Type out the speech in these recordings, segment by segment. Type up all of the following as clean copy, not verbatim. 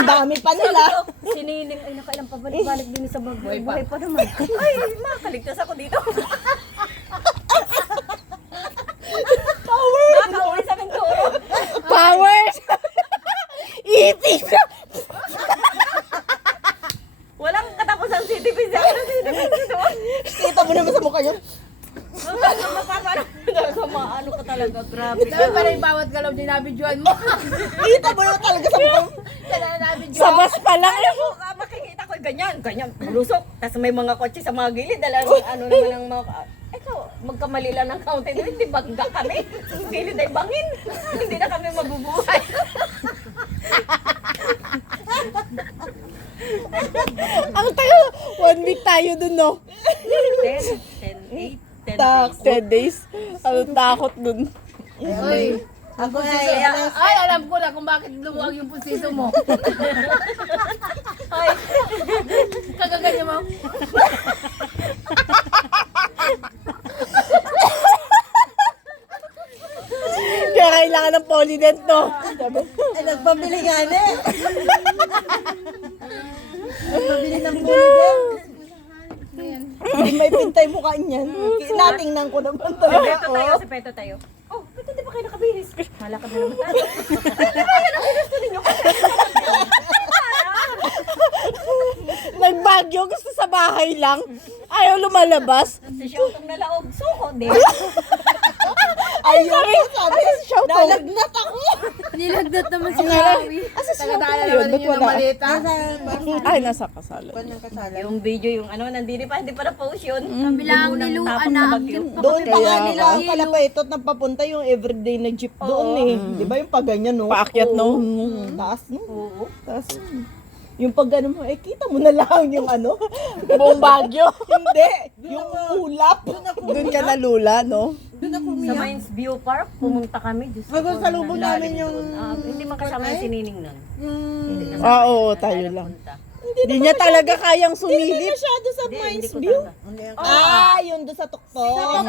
Ang dami pa nila. Siniling, ay nakailang pabalik-balik din sa bagay. Buhay pa naman. Ay, makaligtas ako dito. Power! Nakauwi sa Mindoro. Power! Itik na! Walang katapusan CTV sa doon. Kita mo naman sa mukha niya. Ano ka talaga, grabe. Dapat pala yung bawat galaw din nabidyoan mo. Kita mo naman talaga sa mukha. Sa bus pa lang. Makikita ko ganyan, lusok. Tapos may mga kotse sa mga gilid. Ano naman ang mga... Ikaw, magkamali lang ng county. Hindi bangga kami. Ang gilid ay bangin. Hindi na kami mabubuhay. Ang tayo, 1 week tayo dun, no? 10 days. 10 days. Ang takot dun. Uy, Ako ay, alam ko na kung bakit lumuwag yung pusiso mo. Ay, Kagaganyan mo. Kaya kailangan ng polydent, no? Ay, nagpabili nga na eh. Nagpabili ng polydent. Hindi may pintay mukha niyan. Natingnan ko naman to. si Peto tayo. Oh, ba't hindi pa kayo nakabihis? Malakad na naman tayo. Ayan ang gusto ninyo. Nagbagyo, gusto sa bahay lang. Ayaw lumalabas. Si Shotong nalaog. Suko, di. Ayun, sabi si Shoutong. Nalagnat ako. Nilagnat naman si Maui. Asa si Shoutong Tagadala yun? naman Ba't yun ng wala? malita. Ay, nasa kasalan. Ng kasalan. Yung video, yung ano, hindi pa na-post yun. Kabilang niluan na. Doon pa nga Kaya nila ang kalapaitot na papunta yung everyday na jeep doon eh. Di ba yung paganyan no? Paakyat, no? Taas no? Oo. Taas. Yung pag ano mo, kita mo na lang yung ano. Buong Bagyo. Hindi. Yung ulap. Doon ka nalula, no? Doon ako Sa Mines View Park, pumunta kami. Diyos ko, Magkasalubong lalim namin yung... doon. Hindi man kasama yung sinining nun. Hindi kasama Ah, tayo, oo, hindi tayo tayo lang. napunta. Hindi niya talaga kayang Hindi sumilip. masyado sa Hindi, Mines hindi ko View. talaga. Ah, yun doon sa tuktok.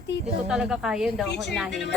Hindi ko talaga kaya, hindi ako hinahila.